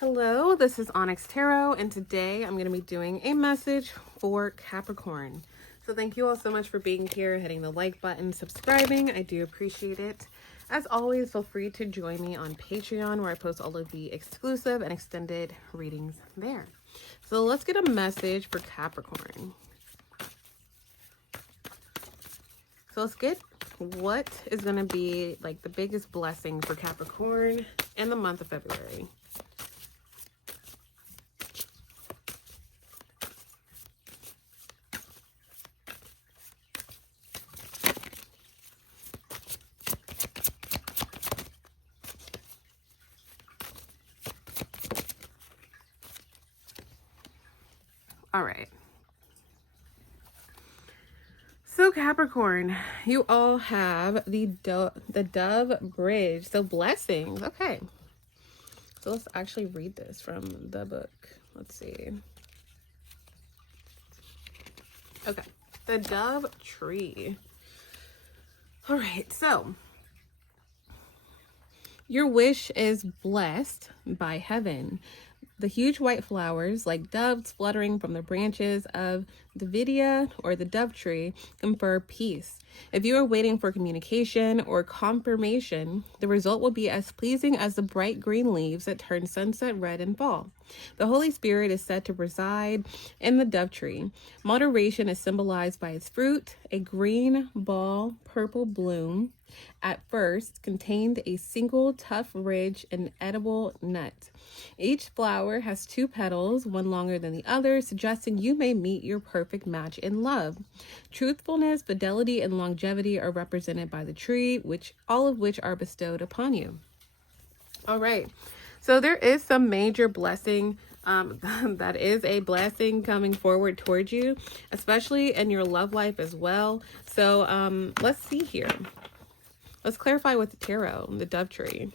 Hello, this is Onyx Tarot, and today I'm going to be doing a message for Capricorn. So thank you all so much for being here, hitting the like button, subscribing. I do appreciate it. As always, feel free to join me on Patreon, where I post all of the exclusive and extended readings there. So let's get a message for Capricorn. So let's get what is going to be like the biggest blessing for Capricorn in the month of February. All right. So Capricorn, you all have the Dove Bridge. So blessings. Okay. So let's actually read this from the book. Let's see. Okay. The Dove Tree. All right. So your wish is blessed by heaven. The huge white flowers, like doves fluttering from the branches of the vidia or the dove tree, confer peace. If you are waiting for communication or confirmation, the result will be as pleasing as the bright green leaves that turn sunset red in fall. The Holy Spirit is said to reside in the dove tree. Moderation is symbolized by its fruit, a green ball, purple bloom. At first, contained a single tough ridge and edible nut. Each flower has 2 petals, one longer than the other, suggesting you may meet your perfect match in love. Truthfulness, fidelity, and longevity are represented by the tree, all of which are bestowed upon you. All right. So there is some major blessing that is a blessing coming forward towards you, especially in your love life as well. So let's see here. Let's clarify with the tarot, the dove tree.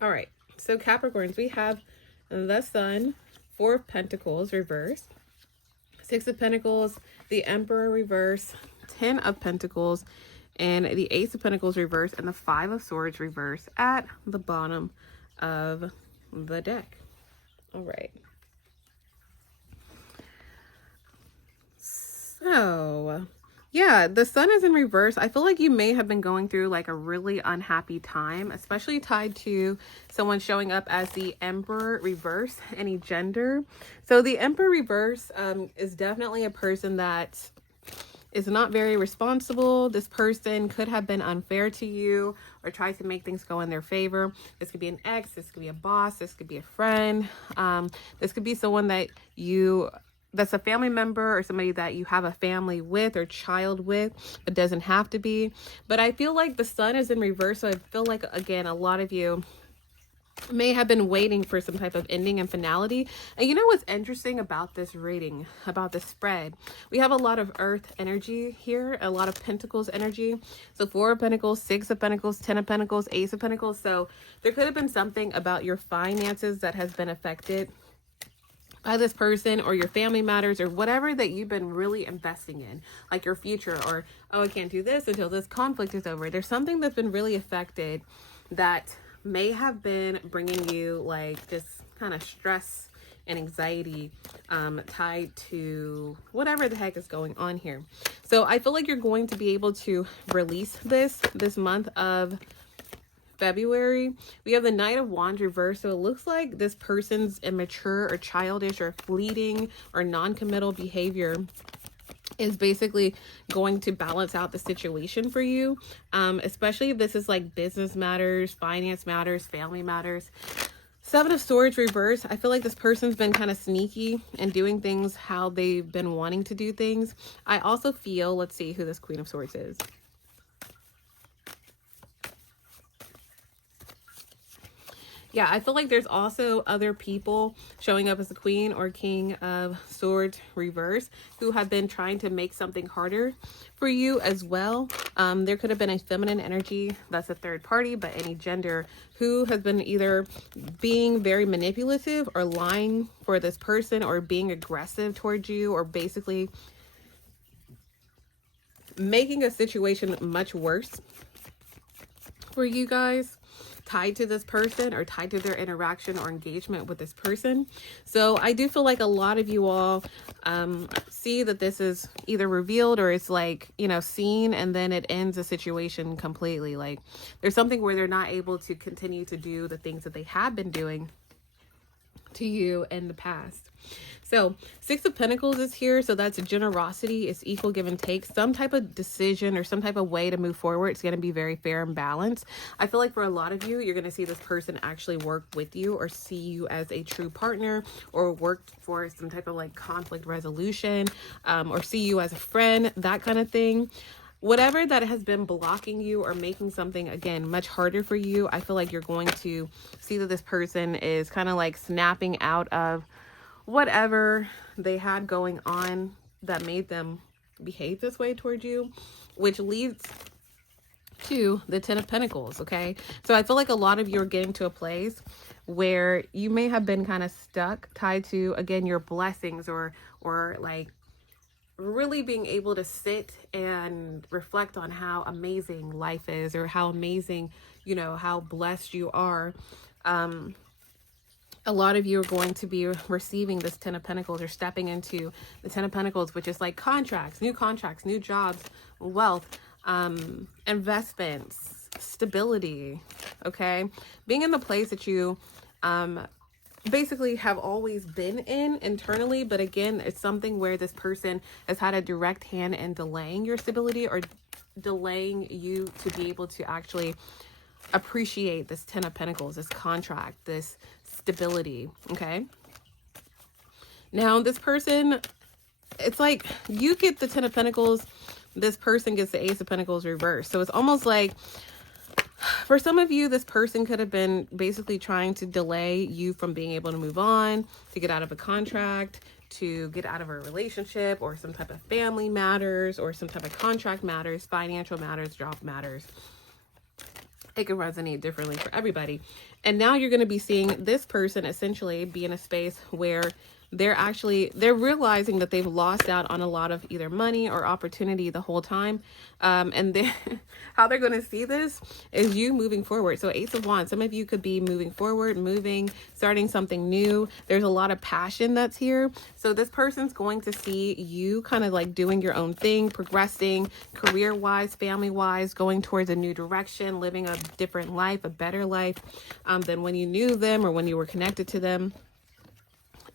All right, so Capricorns, we have the Sun, 4 of Pentacles reversed, 6 of Pentacles, the Emperor reverse, 10 of Pentacles, and the Ace of Pentacles reverse, and the 5 of Swords reverse at the bottom of the deck. All right. So, yeah, the Sun is in reverse. I feel like you may have been going through like a really unhappy time, especially tied to someone showing up as the Emperor reverse, any gender. So the Emperor reverse is definitely a person that is not very responsible. This person could have been unfair to you or tried to make things go in their favor. This could be an ex, this could be a boss, this could be a friend. This could be someone that's a family member or somebody that you have a family with or child with. It doesn't have to be. But I feel like the Sun is in reverse. So I feel like, again, a lot of you may have been waiting for some type of ending and finality. And you know what's interesting about this reading, about this spread? We have a lot of Earth energy here, a lot of Pentacles energy. So 4 of Pentacles, 6 of Pentacles, 10 of Pentacles, Ace of Pentacles. So there could have been something about your finances that has been affected by this person, or your family matters, or whatever that you've been really investing in, like your future, or, oh, I can't do this until this conflict is over. There's something that's been really affected that may have been bringing you like just kind of stress and anxiety tied to whatever the heck is going on here. So I feel like you're going to be able to release this month of February. We have the Knight of Wands reversed. So it looks like this person's immature or childish or fleeting or non-committal behavior is basically going to balance out the situation for you. Especially if this is like business matters, finance matters, family matters. 7 of Swords reverse. I feel like this person's been kind of sneaky and doing things how they've been wanting to do things. I also feel, let's see who this Queen of Swords is. Yeah, I feel like there's also other people showing up as the Queen or King of Swords reverse who have been trying to make something harder for you as well. There could have been a feminine energy, that's a third party, but any gender, who has been either being very manipulative or lying for this person or being aggressive towards you, or basically making a situation much worse for you guys, tied to this person or tied to their interaction or engagement with this person. So I do feel like a lot of you all see that this is either revealed or it's like, you know, seen, and then it ends the situation completely. Like there's something where they're not able to continue to do the things that they have been doing to you in the past. So 6 of Pentacles is here. So that's generosity. It's equal give and take. Some type of decision or some type of way to move forward. It's going to be very fair and balanced. I feel like for a lot of you, you're going to see this person actually work with you or see you as a true partner, or work for some type of like conflict resolution, or see you as a friend, that kind of thing. Whatever that has been blocking you or making something, again, much harder for you, I feel like you're going to see that this person is kind of like snapping out of whatever they had going on that made them behave this way towards you, which leads to the 10 of Pentacles. Okay. So I feel like a lot of you are getting to a place where you may have been kind of stuck, tied to, again, your blessings, or like really being able to sit and reflect on how amazing life is, or how amazing, you know, how blessed you are. A lot of you are going to be receiving this 10 of Pentacles, or stepping into the 10 of Pentacles, which is like contracts, new jobs, wealth, investments, stability. Okay. Being in the place that you, basically have always been in internally. But again, it's something where this person has had a direct hand in delaying your stability, or delaying you to be able to actually appreciate this 10 of Pentacles, this contract, this stability. Okay. Now this person, it's like you get the 10 of Pentacles, this person gets the Ace of Pentacles reversed. So it's almost like, for some of you, this person could have been basically trying to delay you from being able to move on, to get out of a contract, to get out of a relationship, or some type of family matters, or some type of contract matters, financial matters, job matters. It can resonate differently for everybody. And now you're going to be seeing this person essentially be in a space where they're realizing that they've lost out on a lot of either money or opportunity the whole time. And then how they're going to see this is you moving forward. So Ace of Wands, some of you could be moving forward, starting something new. There's a lot of passion that's here. So this person's going to see you kind of like doing your own thing, progressing career-wise, family-wise, going towards a new direction, living a different life, a better life than when you knew them or when you were connected to them.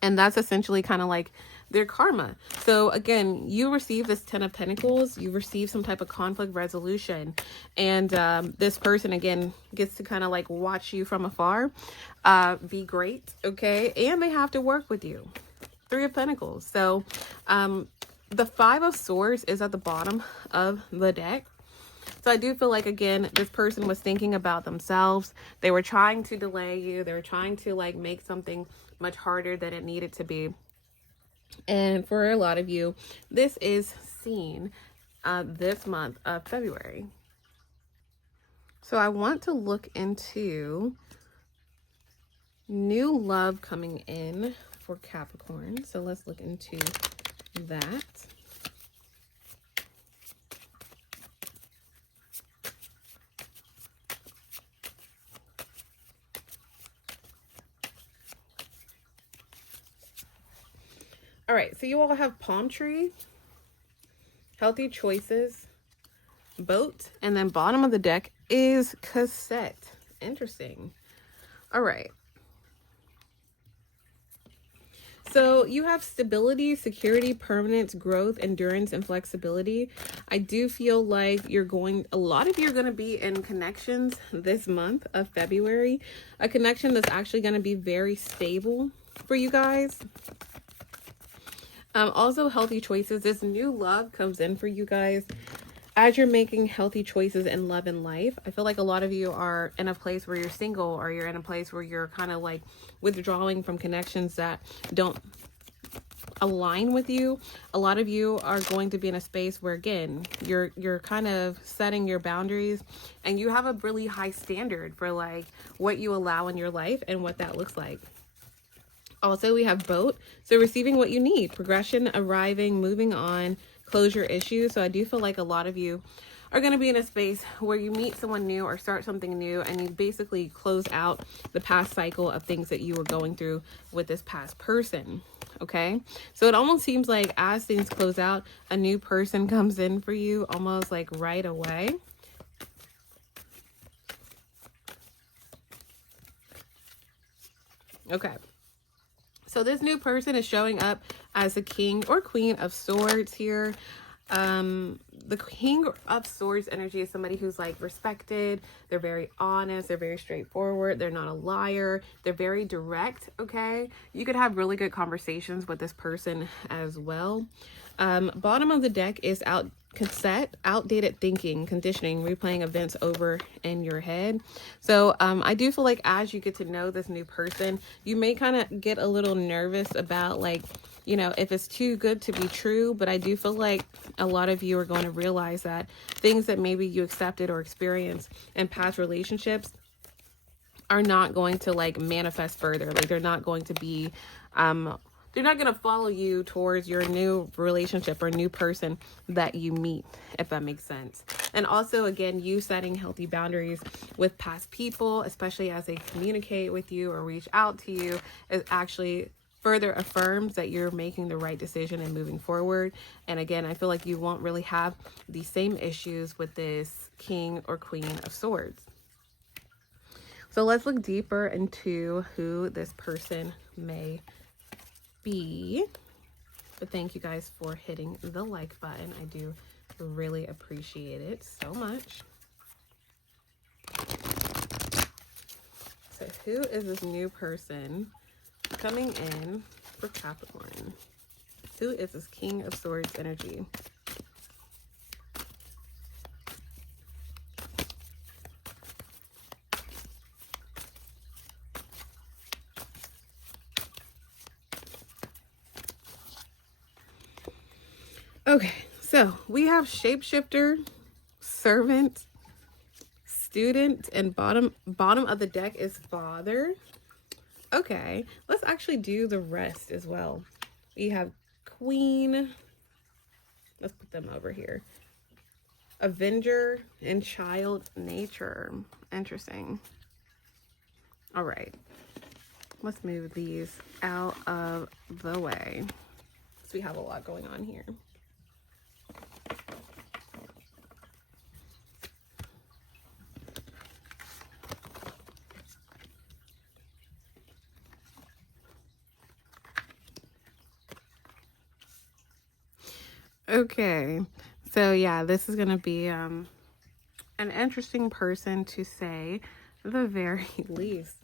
And that's essentially kind of like their karma. So again, you receive this 10 of Pentacles, you receive some type of conflict resolution. And this person, again, gets to kind of like watch you from afar, be great, okay? And they have to work with you. 3 of Pentacles. So the 5 of Swords is at the bottom of the deck. So I do feel like, again, this person was thinking about themselves. They were trying to delay you. They were trying to like make something much harder than it needed to be. And for a lot of you, this is seen this month of February. So I want to look into new love coming in for Capricorn. So let's look into that. All right, so you all have palm tree, healthy choices, boat, and then bottom of the deck is cassette. Interesting. All right. So you have stability, security, permanence, growth, endurance, and flexibility. I do feel like a lot of you are going to be in connections this month of February, a connection that's actually going to be very stable for you guys. Also healthy choices. This new love comes in for you guys as you're making healthy choices in love and life. I feel like a lot of you are in a place where you're single, or you're in a place where you're kind of like withdrawing from connections that don't align with you. A lot of you are going to be in a space where, again, you're kind of setting your boundaries, and you have a really high standard for like what you allow in your life and what that looks like. Also, we have boat. So receiving what you need, progression, arriving, moving on, close your issues. So I do feel like a lot of you are going to be in a space where you meet someone new or start something new, and you basically close out the past cycle of things that you were going through with this past person. Okay, so it almost seems like as things close out, a new person comes in for you almost like right away. Okay, so this new person is showing up as the King or Queen of Swords here. The King of Swords energy is somebody who's like respected. They're very honest. They're very straightforward. They're not a liar. They're very direct. Okay, you could have really good conversations with this person as well. Bottom of the deck is outdated thinking, conditioning, replaying events over in your head. So I do feel like as you get to know this new person, you may kind of get a little nervous about, like, you know, if it's too good to be true. But I do feel like a lot of you are going to realize that things that maybe you accepted or experienced in past relationships are not going to like manifest further. Like they're not going to be they're not going to follow you towards your new relationship or new person that you meet, if that makes sense. And also, again, you setting healthy boundaries with past people, especially as they communicate with you or reach out to you, is actually further affirms that you're making the right decision and moving forward. And again, I feel like you won't really have the same issues with this King or Queen of Swords. So let's look deeper into who this person may be. But thank you guys for hitting the like button. I do really appreciate it so much. So who is this new person coming in for Capricorn? Who is this King of Swords energy? Okay, so we have shapeshifter, servant, student, and bottom of the deck is father. Okay, let's actually do the rest as well. We have queen. Let's put them over here. Avenger and child nature. Interesting. All right, let's move these out of the way. So we have a lot going on here. Okay, so yeah, this is gonna be an interesting person, to say the very least.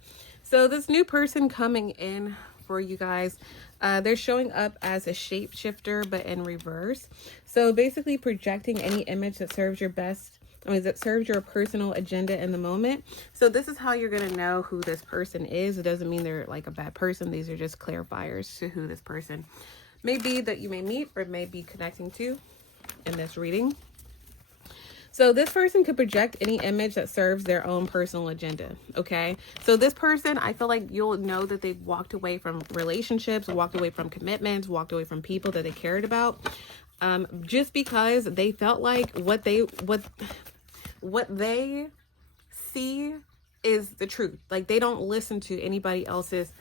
So this new person coming in for you guys, they're showing up as a shapeshifter but in reverse. So basically projecting any image that serves your that serves your personal agenda in the moment. So this is how you're going to know who this person is. It doesn't mean they're like a bad person. These are just clarifiers to who this person may be that you may meet or may be connecting to in this reading. So this person could project any image that serves their own personal agenda, okay? So this person, I feel like you'll know that they've walked away from relationships, walked away from commitments, walked away from people that they cared about, just because they felt like what they see is the truth. Like they don't listen to anybody else's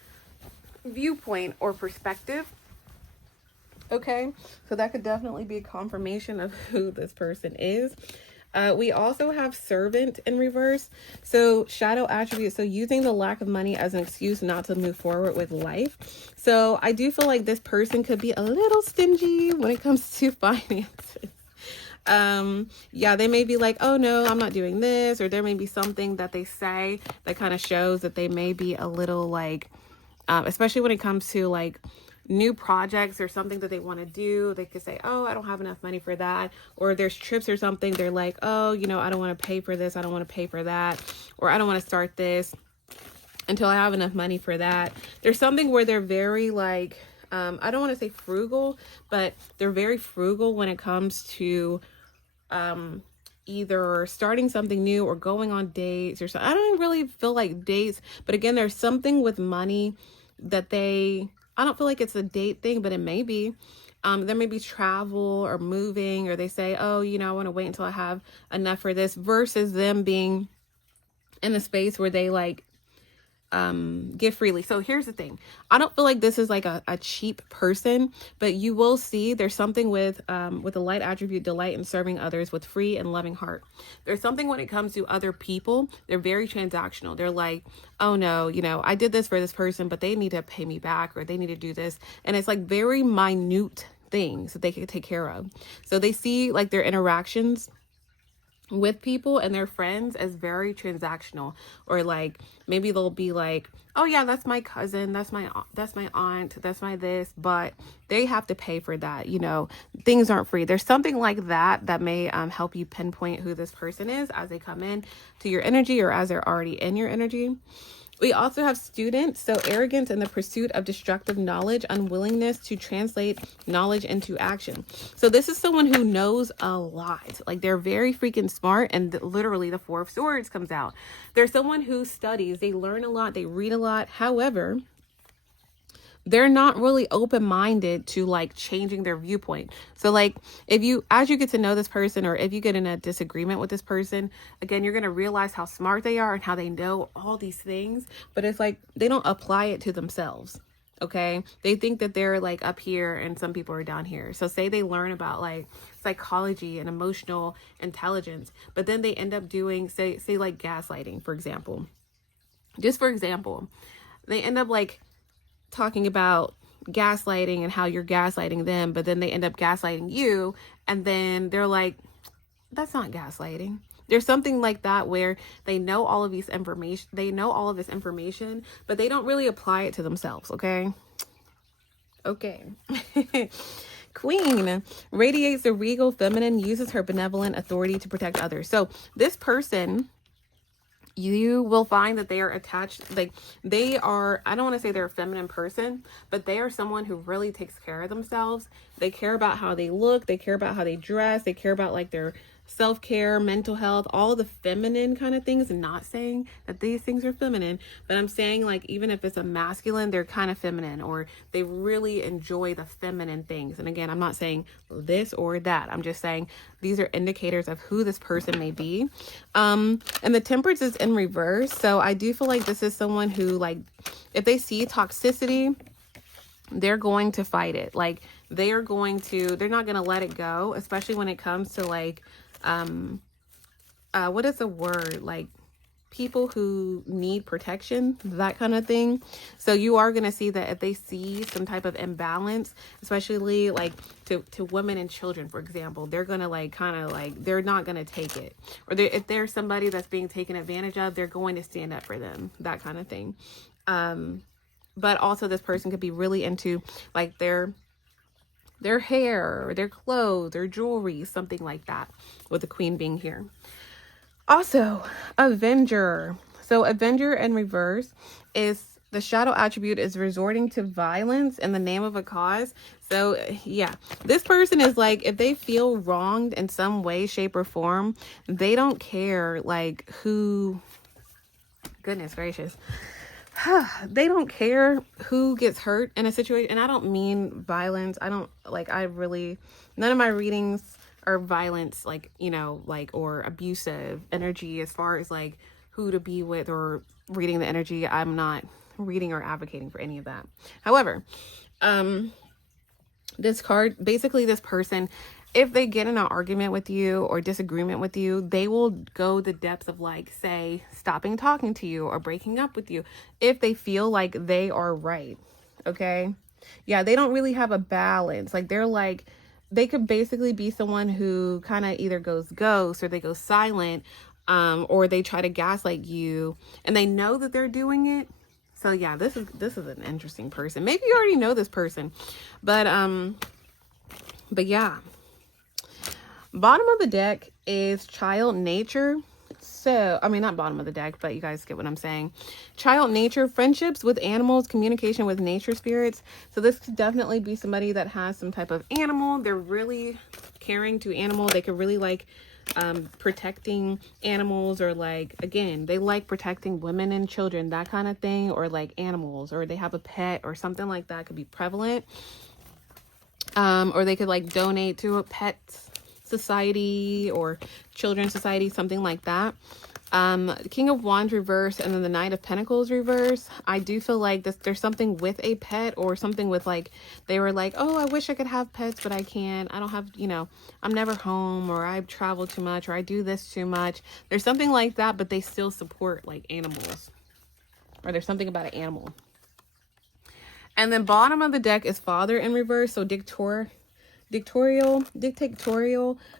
viewpoint or perspective. Okay, so that could definitely be a confirmation of who this person is. We also have servant in reverse. So shadow attributes. So using the lack of money as an excuse not to move forward with life. So I do feel like this person could be a little stingy when it comes to finances. Yeah, they may be like, oh no, I'm not doing this. Or there may be something that they say that kind of shows that they may be a little like, especially when it comes to like new projects or something that they want to do. They could say, oh, I don't have enough money for that. Or there's trips or something. They're like, oh, you know, I don't want to pay for this. I don't want to pay for that. Or I don't want to start this until I have enough money for that. There's something where they're very like, I don't want to say frugal, but they're very frugal when it comes to either starting something new or going on dates or something. I don't really feel like dates, but again, there's something with money that I don't feel like it's a date thing, but it may be. There may be travel or moving, or they say, oh, you know, I want to wait until I have enough for this, versus them being in a space where they like give freely. So here's the thing. I don't feel like this is like a cheap person, but you will see there's something with the light attribute, delight in serving others with free and loving heart. There's something when it comes to other people, they're very transactional. They're like, oh no, you know, I did this for this person, but they need to pay me back, or they need to do this. And it's like very minute things that they can take care of. So they see like their interactions with people and their friends as very transactional, or like maybe they'll be like, oh yeah, that's my cousin, that's my aunt, that's my this, but they have to pay for that, you know, things aren't free. There's something like that that may help you pinpoint who this person is as they come in to your energy, or as they're already in your energy. We also have students, so arrogance in the pursuit of destructive knowledge, unwillingness to translate knowledge into action. So this is someone who knows a lot. Like they're very freaking smart, and literally the Four of Swords comes out. They're someone who studies, they learn a lot, they read a lot. However, they're not really open-minded to like changing their viewpoint. So like as you get to know this person, or if you get in a disagreement with this person, again, you're going to realize how smart they are and how they know all these things, but it's like they don't apply it to themselves. Okay. They think that they're like up here and some people are down here. So say they learn about like psychology and emotional intelligence, but then they end up doing, say like gaslighting, for example. Just for example, they end up like talking about gaslighting and how you're gaslighting them, but then they end up gaslighting you, and then they're like, that's not gaslighting. There's something like that where they know all of this information, but they don't really apply it to themselves. Okay. Queen radiates the regal feminine, uses her benevolent authority to protect others. So this person, you will find that they are attached, like they are, I don't want to say they're a feminine person, but they are someone who really takes care of themselves. They care about how they look. They care about how they dress. They care about like their self-care, mental health, all the feminine kind of things. I'm not saying that these things are feminine, but I'm saying like, even if it's a masculine, they're kind of feminine, or they really enjoy the feminine things. And again, I'm not saying this or that. I'm just saying these are indicators of who this person may be. And the Temperance is in reverse. So I do feel like this is someone who, like, if they see toxicity, they're going to fight it. Like they're not going to let it go, especially when it comes to like, what is the word? Like people who need protection, that kind of thing. So you are going to see that if they see some type of imbalance, especially like to women and children, for example, they're going to like kind of like, they're not going to take it. Or if there's somebody that's being taken advantage of, they're going to stand up for them, that kind of thing. But also this person could be really into like their hair, or their clothes, their jewelry, something like that, with the Queen being here. Also, Avenger. So Avenger in reverse is the shadow attribute is resorting to violence in the name of a cause. So yeah, this person is like, if they feel wronged in some way, shape, or form, they don't care like who, goodness gracious. They don't care who gets hurt in a situation. And I don't mean violence. None of my readings are violence, like, you know, like, or abusive energy as far as like who to be with or reading the energy. I'm not reading or advocating for any of that. However, this card, basically this person, if they get in an argument with you or disagreement with you, they will go the depths of like, say, stopping talking to you or breaking up with you if they feel like they are right. Okay. Yeah. They don't really have a balance. Like they're like, they could basically be someone who kind of either goes ghost, or they go silent, or they try to gaslight you and they know that they're doing it. So yeah, this is an interesting person. Maybe you already know this person, but yeah. Bottom of the deck is child nature. So, I mean, not bottom of the deck, but you guys get what I'm saying. Child nature, friendships with animals, communication with nature spirits. So this could definitely be somebody that has some type of animal. They're really caring to animal. They could really like protecting animals, or like, again, they like protecting women and children, that kind of thing, or like animals, or they have a pet or something like that could be prevalent. Or they could like donate to a pet society or children's society, something like that. King of Wands reverse and then the Knight of Pentacles reverse. I do feel like there's something with a pet or something with like, they were like, oh, I wish I could have pets, but I can't. I don't have, you know, I'm never home, or I travel too much, or I do this too much. There's something like that, but they still support like animals, or there's something about an animal. And then bottom of the deck is Father in reverse. So dictatorial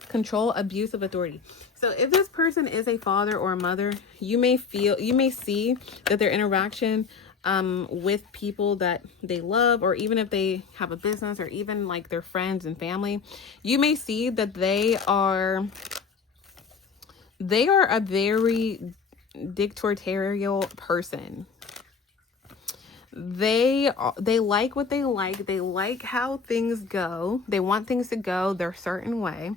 control, abuse of authority. So if this person is a father or a mother, you may see that their interaction with people that they love, or even if they have a business, or even like their friends and family, you may see that they are a very dictatorial person. They like what they like. They like how things go. They want things to go their certain way.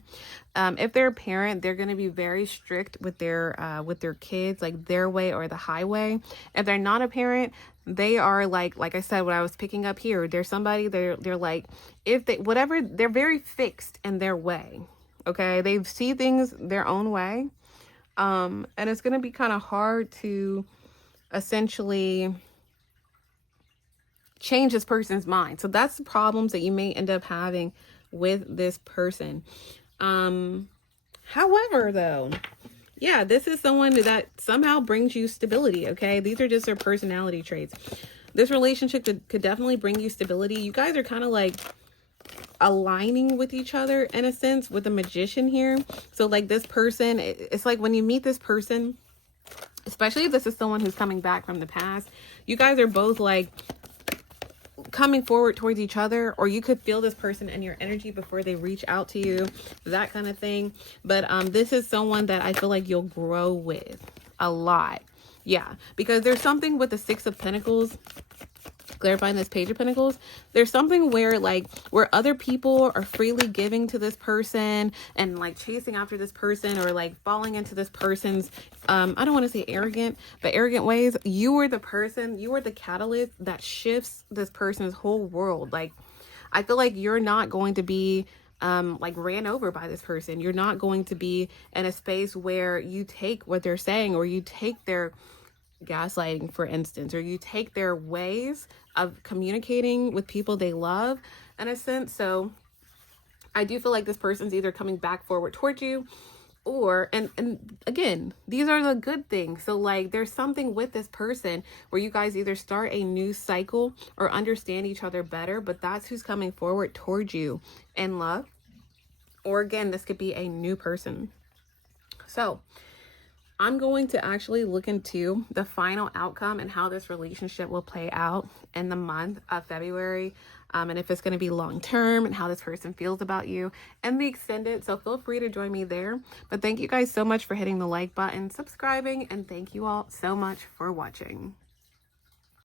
If they're a parent, they're going to be very strict with their kids, like their way or the highway. If they're not a parent, they are like I said, what I was picking up here, there's somebody, they're like, if they, whatever, they're very fixed in their way. Okay. They see things their own way. And it's going to be kind of hard to essentially change this person's mind. So that's the problems that you may end up having with this person. However, though, yeah, this is someone that somehow brings you stability. Okay. These are just their personality traits. This relationship could definitely bring you stability. You guys are kind of like aligning with each other in a sense with the Magician here. So like this person, it's like when you meet this person, especially if this is someone who's coming back from the past, you guys are both like coming forward towards each other, or you could feel this person in your energy before they reach out to you, that kind of thing. But this is someone that I feel like you'll grow with a lot. Yeah, because there's something with the Six of Pentacles, clarifying this Page of Pentacles. There's something where other people are freely giving to this person and like chasing after this person, or like falling into this person's I don't want to say arrogant, but arrogant ways. You are the person, you are the catalyst that shifts this person's whole world. Like I feel like you're not going to be like ran over by this person. You're not going to be in a space where you take what they're saying, or you take their gaslighting, for instance, or you take their ways of communicating with people they love in a sense. So I do feel like this person's either coming back forward towards you, or and again, these are the good things. So like there's something with this person where you guys either start a new cycle or understand each other better, but that's who's coming forward towards you in love. Or again, this could be a new person. So I'm going to actually look into the final outcome and how this relationship will play out in the month of February. And if it's going to be long term, and how this person feels about you and the extended. So feel free to join me there. But thank you guys so much for hitting the like button, subscribing, and thank you all so much for watching.